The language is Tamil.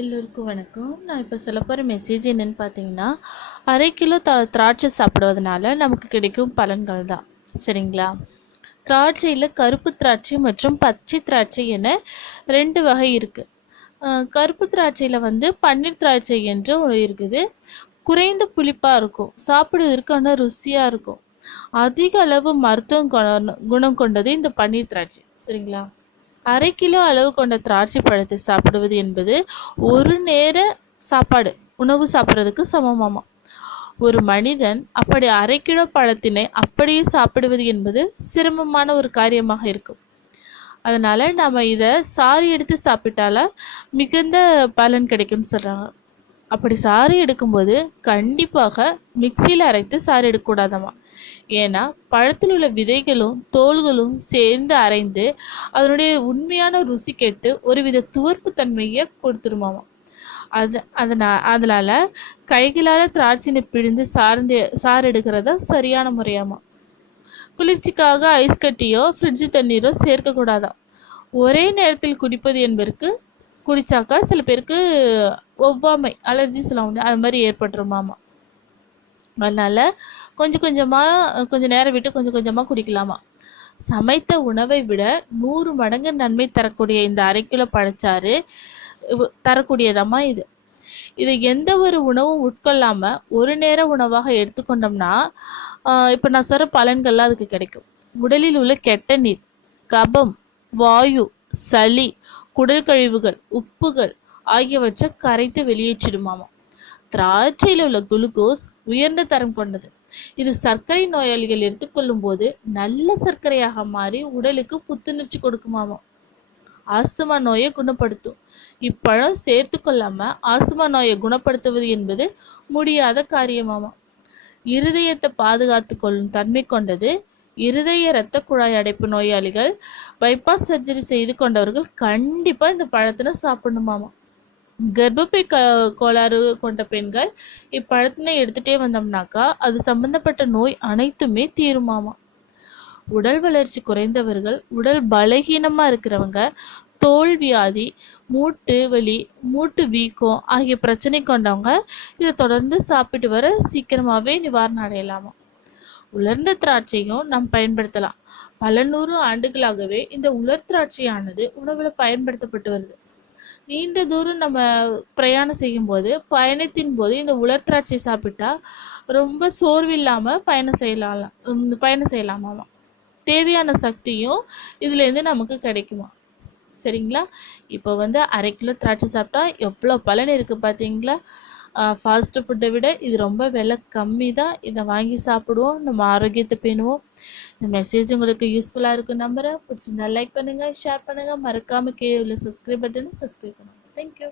எல்லோருக்கும் வணக்கம். நான் இப்போ சொல்ல போகிற மெசேஜ் என்னென்னு பார்த்தீங்கன்னா, 1/2 கிலோ திராட்சை சாப்பிடுவதனால நமக்கு கிடைக்கும் பலன்கள் தான். சரிங்களா? திராட்சையில் கருப்பு திராட்சை மற்றும் பச்சை திராட்சை என 2 வகை இருக்குது. கருப்பு திராட்சையில் பன்னீர் திராட்சை என்று ஒன்று இருக்குது. குறைந்த புளிப்பாக இருக்கும், சாப்பிடுவதற்கு ஆனால் ருசியாக இருக்கும். அதிக அளவு மருத்துவ குணம் கொண்டது இந்த பன்னீர் திராட்சை. சரிங்களா? 1/2 கிலோ அளவு கொண்ட திராட்சை பழத்தை சாப்பிடுவது என்பது ஒரு நேர உணவு சாப்பிட்றதுக்கு சமமாமா. ஒரு மனிதன் அப்படி 1/2 கிலோ பழத்தினை அப்படியே சாப்பிடுவது என்பது சிரமமான ஒரு காரியமாக இருக்கும். அதனால நம்ம இதை சாறு எடுத்து சாப்பிட்டால மிகுந்த பலன் கிடைக்கும்னு சொல்றாங்க. அப்படி சாறு எடுக்கும்போது கண்டிப்பாக மிக்சியில் அரைத்து சாறு எடுக்கக்கூடாதாமா. ஏன்னா பழத்தில் உள்ள விதைகளும் தோள்களும் சேர்ந்து அரைந்து அதனுடைய உண்மையான ருசி கெட்டு ஒருவித துவர்ப்பு தன்மையை கொடுத்துருமாமா. அதனால கைகளால் திராட்சையை பிழிந்து சாறு எடுக்கிறதா சரியான முறையாமா. குளிர்ச்சிக்காக ஐஸ் கட்டியோ ஃப்ரிட்ஜ் தண்ணீரோ சேர்க்கக்கூடாதான். ஒரே நேரத்தில் குடிப்பது என்பதற்கு குடிச்சாக்கா சில பேருக்கு ஒவ்வாமை அலர்ஜி சொல்லுவாங்க, அது மாதிரி ஏற்பட்டுருமாமா. அதனால கொஞ்ச நேரம் விட்டு கொஞ்சமாக குடிக்கலாமா. சமைத்த உணவை விட 100 மடங்கு நன்மை தரக்கூடிய இந்த 1/2 கிலோ பழச்சாறு தரக்கூடியதாம்மா இது. இது எந்த ஒரு உணவும் உட்கொள்ளாம ஒரு நேர உணவாக எடுத்துக்கொண்டோம்னா இப்போ நான் சொல்ற பலன்கள்லாம் அதுக்கு கிடைக்கும். உடலில் உள்ள கெட்ட நீர், கபம், வாயு, சளி, குடல் கழிவுகள், உப்புகள் ஆகியவற்றை கரைத்து வெளியேற்றிடுமாமா. திராட்சையில் உள்ள குளுக்கோஸ் உயர்ந்த தரம் கொண்டது. இது சர்க்கரை நோயாளிகள் எடுத்துக்கொள்ளும் போது நல்ல சர்க்கரையாக மாறி உடலுக்கு புத்துணர்ச்சி கொடுக்குமாமா. ஆஸ்துமா நோயை குணப்படுத்தும். இப்பழம் சேர்த்து கொள்ளாம ஆஸ்துமா நோயை குணப்படுத்துவது என்பது முடியாத காரியமாமா. இருதயத்தை பாதுகாத்து கொள்ளும் தன்மை கொண்டது. இருதய இரத்த குழாய் அடைப்பு நோயாளிகள், பைபாஸ் சர்ஜரி செய்து கொண்டவர்கள் கண்டிப்பா இந்த பழத்தினை சாப்பிடணுமாமா. கர்ப்பப்பை கோளாறு கொண்ட பெண்கள் இப்பழத்தினை எடுத்துட்டே வந்தோம்னாக்கா அது சம்பந்தப்பட்ட நோய் அனைத்துமே தீருமாமா. உடல் வளர்ச்சி குறைந்தவர்கள், உடல் பலகீனமா இருக்கிறவங்க, தோல் வியாதி, மூட்டு வலி, மூட்டு வீக்கம் ஆகிய பிரச்சனை கொண்டவங்க இதை தொடர்ந்து சாப்பிட்டு வர சீக்கிரமாவே நிவாரணம் அடையலாமா. உலர்ந்த திராட்சையும் நாம் பயன்படுத்தலாம். பல 100 ஆண்டுகளாகவே இந்த உலர் திராட்சையானது உணவுல பயன்படுத்தப்பட்டு வருது. நீண்ட தூரம் நம்ம பிரயாணம் செய்யும் போது பயணத்தின் போது இந்த உலர் திராட்சை சாப்பிட்டா ரொம்ப சோர்வில்லாம பயணம் செய்யலாமாமா. தேவையான சக்தியும் இதுல இருந்து நமக்கு கிடைக்குமா. சரிங்களா? இப்போ 1/2 கிலோ திராட்சை சாப்பிட்டா எவ்வளோ பலன் இருக்கு பார்த்தீங்களா? ஃபாஸ்ட் ஃபுட்டை விட இது ரொம்ப விலை கம்மி தான். இதை வாங்கி சாப்பிடுவோம், நம்ம ஆரோக்கியத்தை பேணுவோம். இந்த மெசேஜ் உங்களுக்கு யூஸ்ஃபுல்லாக இருக்குன்னு நம்புகிறேன். பிடிச்சிருந்தா லைக் பண்ணுங்கள், ஷேர் பண்ணுங்கள். மறக்காமல் கீழே உள்ள சப்ஸ்கிரைப் பட்டனை சப்ஸ்கிரைப் பண்ணுங்கள். தேங்க்யூ.